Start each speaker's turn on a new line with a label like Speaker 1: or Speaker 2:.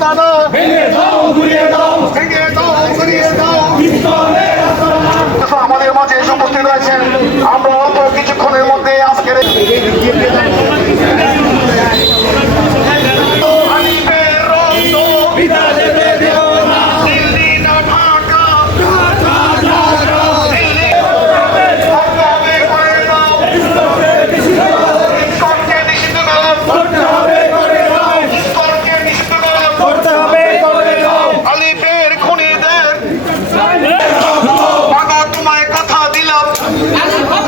Speaker 1: আস্তানা ভেঙে দাও আমাদের মাঝে এসে উপস্থিত রয়েছেন। আমরা অল্প কিছুক্ষণের মধ্যে আজকের বিদায়। তাদের